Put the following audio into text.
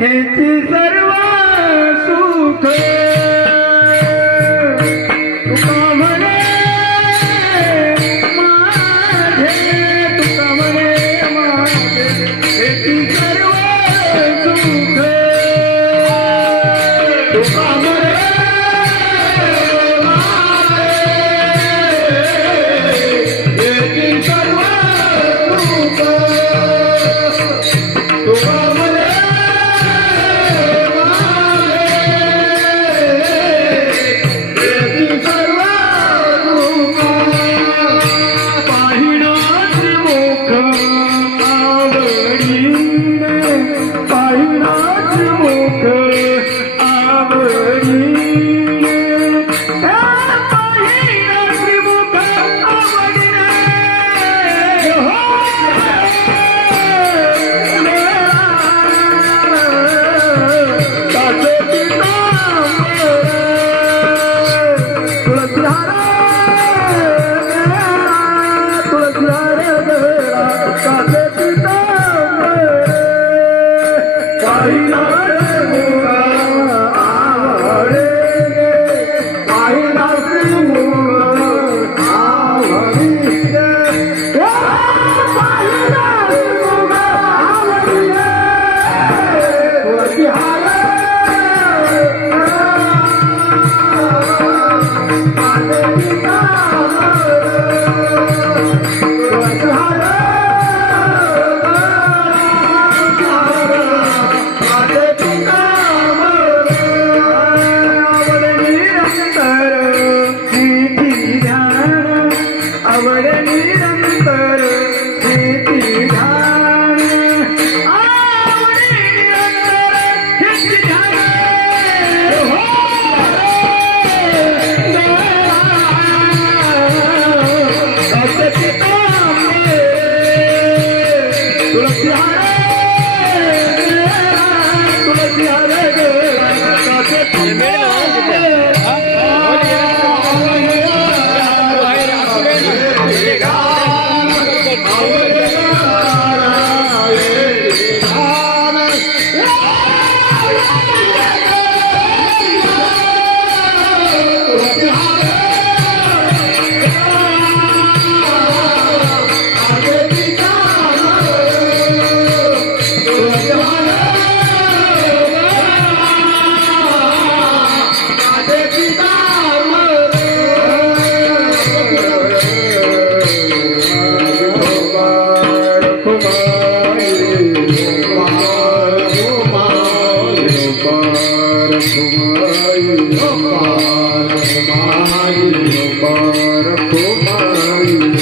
It is a Kavadi Ainda કુમારી અપાર કુમારી અપાર કુમારી.